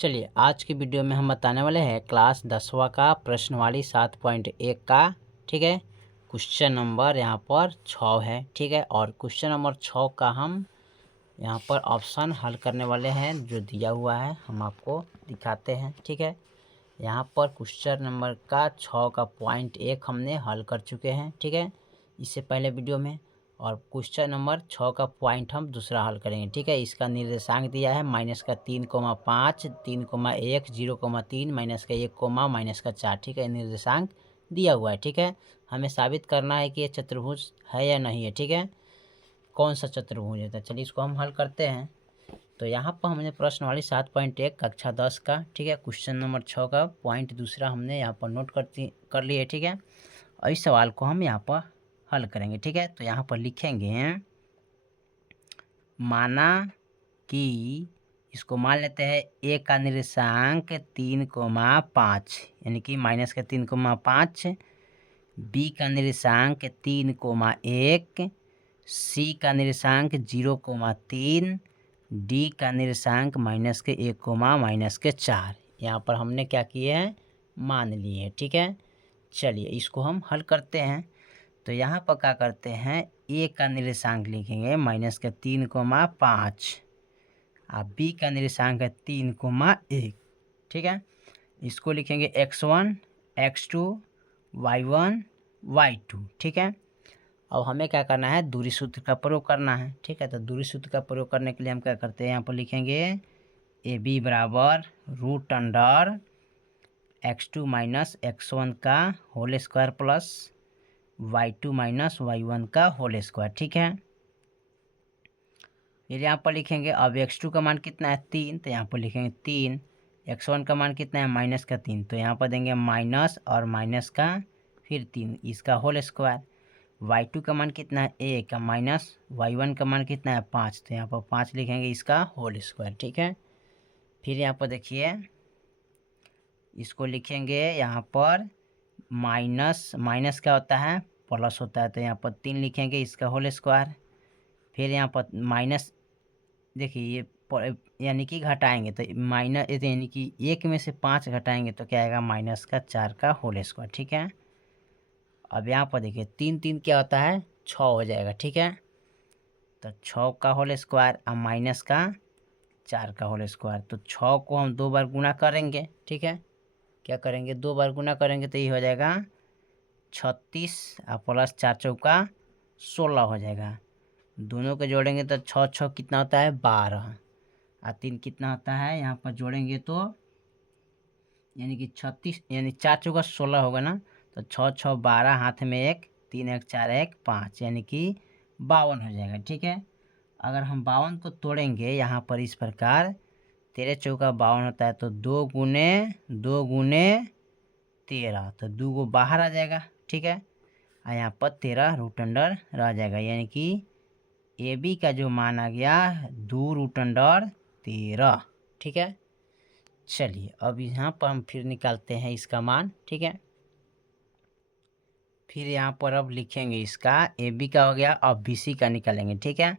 चलिए आज की वीडियो में हम बताने वाले हैं क्लास 10वां का प्रश्नवाली 7.1 का। ठीक है, क्वेश्चन नंबर यहाँ पर 6 है। ठीक है, और क्वेश्चन नंबर 6 का हम यहाँ पर ऑप्शन हल करने वाले हैं जो दिया हुआ है, हम आपको दिखाते हैं। ठीक है, यहाँ पर क्वेश्चन नंबर का 6 का पॉइंट 1 हमने हल कर चुके हैं। ठीक है, इससे पहले वीडियो में, और क्वेश्चन नंबर 6 का पॉइंट हम दूसरा हल करेंगे। ठीक है, इसका निर्देशांक दिया है -3,5 3,1 0,3 -1 -4। ठीक है, निर्देशांक दिया हुआ है। ठीक है, हमें साबित करना है कि ये चतुर्भुज है या नहीं है। ठीक है, कौन सा चतुर्भुज है। तो चलिए इसको हम हल करते हैं। तो यहाँ पर हमने प्रश्नवाली 7.1 कक्षा 10 का, ठीक है, क्वेश्चन नंबर 6 का पॉइंट दूसरा हमने यहाँ पर नोट कर लिए। ठीक है, और इस सवाल को हम यहाँ पर हल करेंगे। ठीक है, तो यहाँ पर लिखेंगे, माना कि इसको मान लेते हैं ए का निर्देशांक 3,5 यानी कि -3,5, बी का निर्देशांक 3,1, सी का निर्देशांक 0,3, डी का निर्देशांक -1, यहाँ पर हमने क्या किए हैं, मान लिए हैं। ठीक है, चलिए इसको हम हल करते हैं। तो यहाँ पर क्या करते हैं, ए का निर्देशांक लिखेंगे -3,5, और बी का निर्देशांक है 3,1। ठीक है, इसको लिखेंगे x1 x2 y1 y2। ठीक है, अब हमें क्या करना है, दूरी सूत्र का प्रयोग करना है। ठीक है, तो दूरी सूत्र का प्रयोग करने के लिए हम क्या करते हैं, यहाँ पर लिखेंगे ए बी बराबर √अंडर x2 - x1 का whole square plus y2 - y1 का होल स्क्वायर। ठीक है, फिर यहाँ पर लिखेंगे, अब x2 का मान कितना है 3, तो यहाँ पर लिखेंगे 3, x1 का मान कितना है -3, तो यहाँ पर देंगे माइनस और माइनस का फिर 3 इसका होल स्क्वायर। y2 का मान कितना है 1 माइनस y1 का मान कितना है 5, तो यहाँ पर 5 लिखेंगे इसका होल स्क्वायर। ठीक है, फिर यहाँ पर देखिए इसको लिखेंगे, यहाँ पर माइनस माइनस क्या होता है, प्लस होता है, तो यहाँ पर 3 लिखेंगे इसका होल स्क्वायर। फिर यहाँ पर माइनस, देखिए ये यानी कि घटाएंगे तो माइनस, यानी कि 1 में से 5 घटाएंगे तो क्या आएगा -4 का होल स्क्वायर। ठीक है, अब यहाँ पर देखिए 3 3 क्या होता है 6 हो जाएगा। ठीक है, तो 6 का होल स्क्वायर और -4 का होल स्क्वायर, तो 6 को हम 2 बार गुना करेंगे। ठीक है, क्या करेंगे, 2 बार गुना करेंगे तो ये हो जाएगा 36 और प्लस 4 चौका 16 हो जाएगा। दोनों को जोड़ेंगे तो 6 6 कितना होता है 12, और 3 कितना होता है, यहाँ पर जोड़ेंगे तो यानी कि 36, यानी 4 चौका 16 होगा ना, तो 6 6 12, हाथ में 1, 3 1 4 1 5, यानी कि 52 हो जाएगा। ठीक है, अगर हम 52 को तोड़ेंगे यहाँ पर इस प्रकार, 13 चौका 52 होता है, तो 2 गुने 13, तो 2 को बाहर आ जाएगा। ठीक है, और यहाँ पर 13 √अंडर रह जाएगा, यानी कि ए बी का जो मान आ गया 2 √13। ठीक है, चलिए अब यहाँ पर हम फिर निकालते हैं इसका मान। ठीक है, फिर यहाँ पर अब लिखेंगे इसका, ए बी का हो गया, अब बी सी का निकालेंगे। ठीक है,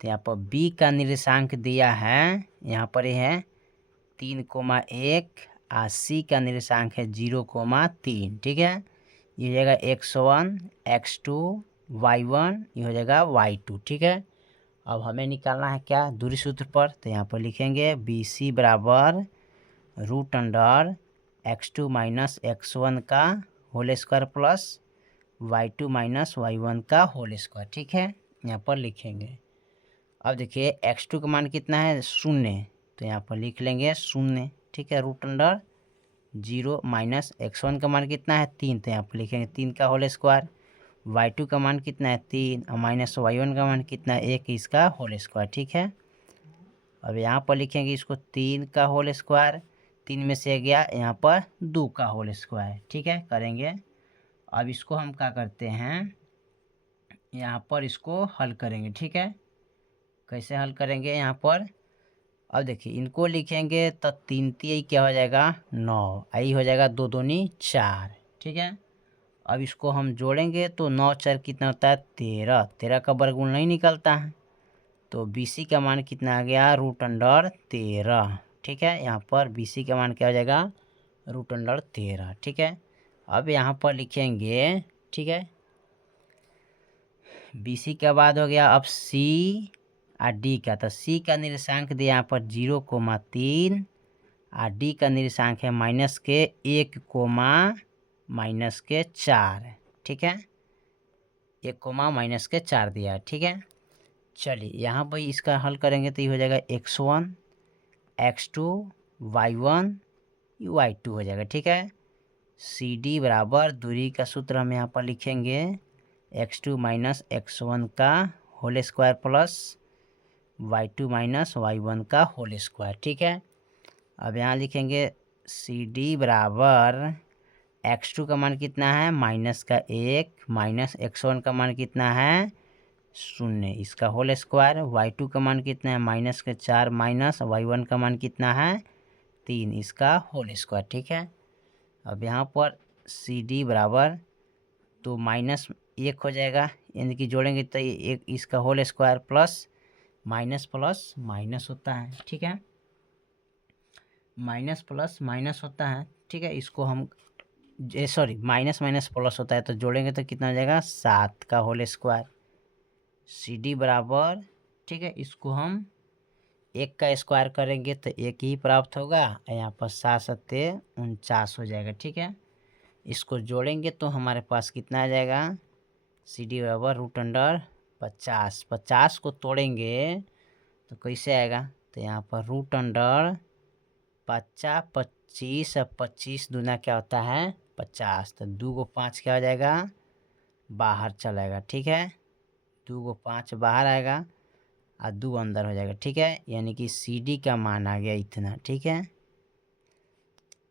तो यहाँ पर बी का निर्देशांक दिया है, यहाँ पर ये है 3,1, और सी का निर्देशांक है 0,3। ठीक है, ये हो जाएगा x1 x2 y1, ये हो जाएगा y2। ठीक है, अब हमें निकालना है क्या, दूरी सूत्र पर, तो यहाँ पर लिखेंगे बी सी बराबर √अंडर x2 - x1 का whole square plus y2 - y1 का होल स्क्वायर। ठीक है, यहाँ पर लिखेंगे। अब देखिए x2 का मान कितना है 0, तो यहाँ पर लिख लेंगे 0। ठीक है, √अंडर 0 - x1 का मान कितना है 3, तो यहाँ पर लिखेंगे 3 का होल स्क्वायर। y2 का मान कितना है 3, और -y1 का मान कितना है 1, इसका होल स्क्वायर। ठीक है, अब यहाँ पर लिखेंगे इसको 3 का होल स्क्वायर, 3 में से गया यहाँ पर 2 का होल स्क्वायर। ठीक है, करेंगे। अब इसको हम क्या करते हैं, यहाँ पर इसको हल करेंगे। ठीक है, कैसे हल करेंगे यहाँ पर, अब देखिए इनको लिखेंगे तो 3 3 क्या हो जाएगा 9, आई हो जाएगा 2 दूनी 4। ठीक है, अब इसको हम जोड़ेंगे तो 9 4 कितना होता है 13, 13 का वर्गमूल नहीं निकलता है, तो बी सी का मान कितना आ गया √13। ठीक है। यहाँ पर बी सी का मान क्या हो जाएगा, √13, ठीक है। अब यहाँ पर लिखेंगे, ठीक है, बी सी के बाद हो गया अब सी और डी का। तो सी का निर्देशांक दिया यहाँ पर 0,3 और डी का निर्देशांक है -1,-4, ठीक है। 1,-4 दिया है, ठीक है। चलिए यहाँ पर इसका हल करेंगे तो ये हो जाएगा x1 x2 y1 y2 हो जाएगा, ठीक है। सी डी बराबर दूरी का सूत्र हम यहाँ पर लिखेंगे x2 - x1 का whole square plus y2 - y1 का होल स्क्वायर, ठीक है। अब यहाँ लिखेंगे सी डी बराबर x2 का मान कितना है -1 माइनस x1 का मान कितना है 0, इसका होल स्क्वायर। y2 का मान कितना है -4 माइनस y1 का मान कितना है 3, इसका होल स्क्वायर, ठीक है। अब यहाँ पर सी डी बराबर तो -1 हो जाएगा, यानी कि जोड़ेंगे तो एक इसका होल स्क्वायर प्लस माइनस होता है, ठीक है। माइनस प्लस माइनस होता है, ठीक है। इसको हम सॉरी माइनस प्लस होता है, तो जोड़ेंगे तो कितना हो जाएगा 7 का होल स्क्वायर। सी डी बराबर, ठीक है, इसको हम 1 का स्क्वायर करेंगे तो 1 ही प्राप्त होगा। यहाँ पर 7×7 = 49 हो जाएगा, ठीक है। इसको जोड़ेंगे तो हमारे पास कितना आ जाएगा, सी डी बराबर √50। 50 को तोड़ेंगे तो कैसे आएगा, तो यहाँ पर √50 25 और 25 दूना क्या होता है 50, तो 2 को 5 क्या हो जाएगा बाहर चलाएगा, ठीक है। 2 को 5 बाहर आएगा और 2 अंदर हो जाएगा, ठीक है। यानी कि सी डी का मान आ गया इतना, ठीक है,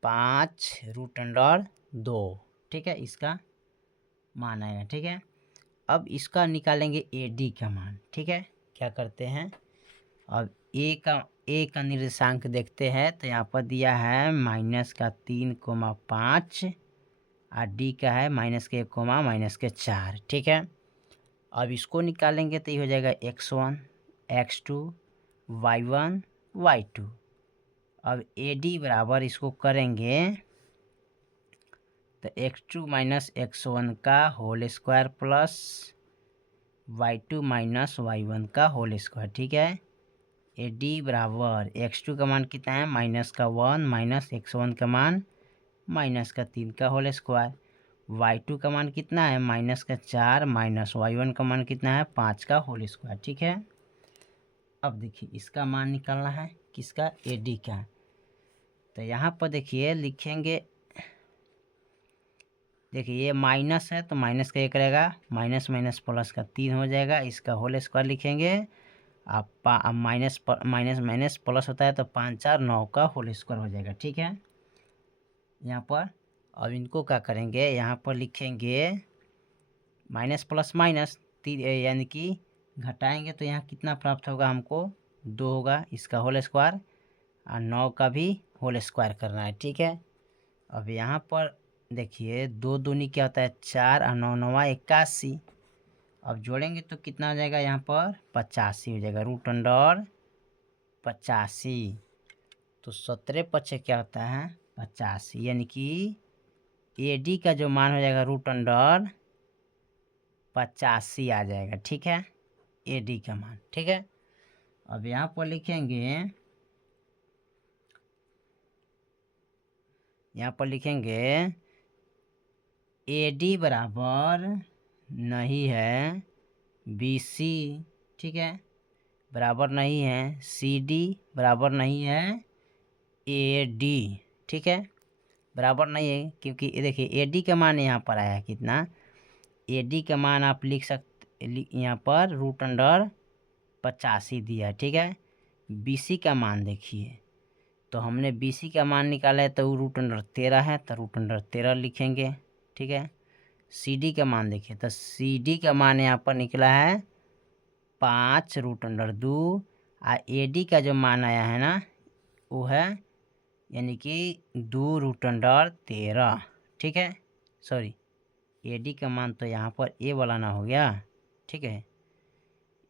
5√2, ठीक है, इसका मान आएगा, ठीक है। अब इसका निकालेंगे ए डी का मान, ठीक है। क्या करते हैं, अब ए का निर्देशांक देखते हैं तो यहाँ पर दिया है -3,5 और डी का है -1,-4, ठीक है। अब इसको निकालेंगे तो ये हो जाएगा x1 x2 y1 y2। अब ए डी बराबर इसको करेंगे तो x2 - x1 का whole square plus y2 - y1 का होल स्क्वायर, ठीक है। ए डी बराबर x2 का मान कितना है -1 माइनस x1 का मान -3 का होल स्क्वायर, y2 का मान कितना है -4 माइनस y1 का मान कितना है 5 का होल स्क्वायर, ठीक है। अब देखिए इसका मान निकालना है किसका, ए डी का। तो यहाँ पर देखिए लिखेंगे, देखिए ये माइनस है तो माइनस का 1 रहेगा, माइनस प्लस का 3 हो जाएगा, इसका होल स्क्वायर लिखेंगे। अब माइनस प्लस होता है तो 5 4 9 का होल स्क्वायर हो जाएगा, ठीक है। यहाँ पर अब इनको क्या करेंगे, यहाँ पर लिखेंगे माइनस प्लस माइनस, यानी कि घटाएंगे तो यहाँ कितना प्राप्त होगा हमको 2 होगा, इसका होल स्क्वायर और 9 का भी होल स्क्वायर करना है, ठीक है। अब यहाँ पर देखिए 2 दूनी क्या होता है 4 और 9 9 81। अब जोड़ेंगे तो कितना हो जाएगा, यहाँ पर 85 हो जाएगा, √85। तो 17 पचे क्या होता है 85, यानी कि ए डी का जो मान हो जाएगा √85 आ जाएगा, ठीक है, ए डी का मान, ठीक है। अब यहाँ पर लिखेंगे, यहाँ पर लिखेंगे ए डी बराबर नहीं है बी सी, ठीक है, बराबर नहीं है सी डी, बराबर नहीं है ए डी, ठीक है, बराबर नहीं है, क्योंकि ये देखिए ए डी का मान यहाँ पर आया कितना, ए डी का मान आप लिख सकते यहाँ पर √85 दिया, ठीक है। बी सी का मान देखिए, तो हमने बी सी का मान निकाला है तो √13 है, तो √13 लिखेंगे, ठीक है। सी डी का मान देखिए, तो सी डी का मान यहाँ पर निकला है 5√2 और ए डी का जो मान आया है ना वो है यानी कि 2√13, ठीक है। सॉरी ए डी का मान तो यहाँ पर ए वाला ना हो गया, ठीक है।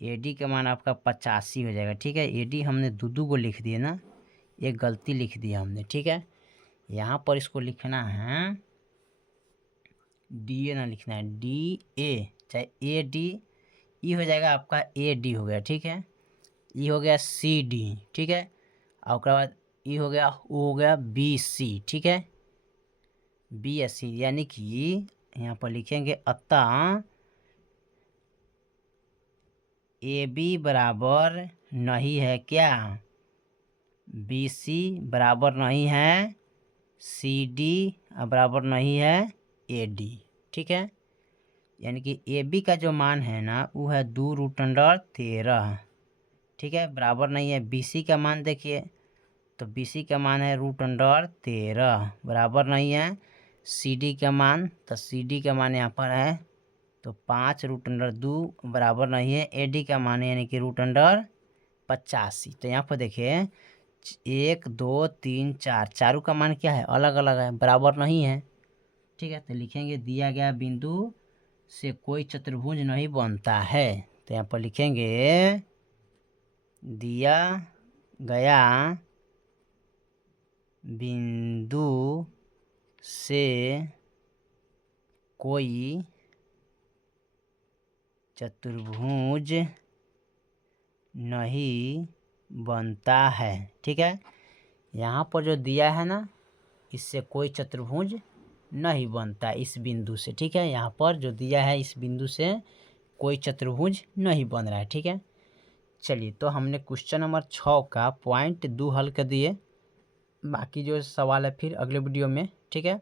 ए डी का मान आपका 85 हो जाएगा, ठीक है। ए डी हमने 2 को लिख दिए ना, ये गलती लिख दिया हमने, ठीक है। यहाँ पर इसको लिखना है डी ए ना लिखना है, डी ए, चाहे ए डी, ई हो जाएगा आपका, ए डी हो गया, ठीक है। ई हो गया सी डी, ठीक है। और उसके बाद ई हो गया, ओ हो गया बी सी, ठीक है। बी एस सी, यानी कि यहाँ पर लिखेंगे अतः ए बी बराबर नहीं है क्या, बी सी बराबर नहीं है सी डी बराबर नहीं है ए डी, ठीक है। यानी कि ए बी का जो मान है ना वो है 2√13, ठीक है, बराबर नहीं है बी सी का मान। देखिए तो बी सी का मान है √13, बराबर नहीं है सी डी का मान, तो सी डी का मान यहाँ पर है तो 5√2 बराबर नहीं है ए डी का मान है, यानी कि √85। तो यहाँ पर देखिए 1 2 3 4, चारों का मान क्या है, अलग अलग है, बराबर नहीं है, ठीक है। तो लिखेंगे दिया गया बिंदु से कोई चतुर्भुज नहीं बनता है। तो यहाँ पर लिखेंगे दिया गया बिंदु से कोई चतुर्भुज नहीं बनता है, ठीक है। यहाँ पर जो दिया है ना इससे कोई चतुर्भुज नहीं बनता इस बिंदु से, ठीक है। यहाँ पर जो दिया है इस बिंदु से कोई चतुर्भुज नहीं बन रहा है, ठीक है। चलिए तो हमने क्वेश्चन नंबर 6 का पॉइंट 2 हल कर दिए, बाकी जो सवाल है फिर अगले वीडियो में, ठीक है।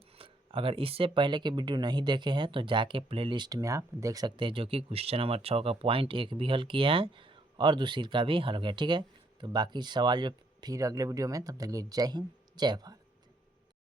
अगर इससे पहले के वीडियो नहीं देखे हैं तो जाके प्लेलिस्ट में आप देख सकते हैं, जो कि क्वेश्चन नंबर 6 का पॉइंट 1 भी हल किया है और दूसरी का भी हल गया, ठीक है। तो बाकी सवाल जो फिर अगले वीडियो में, तब तक के लिए जय हिंद जय भारत।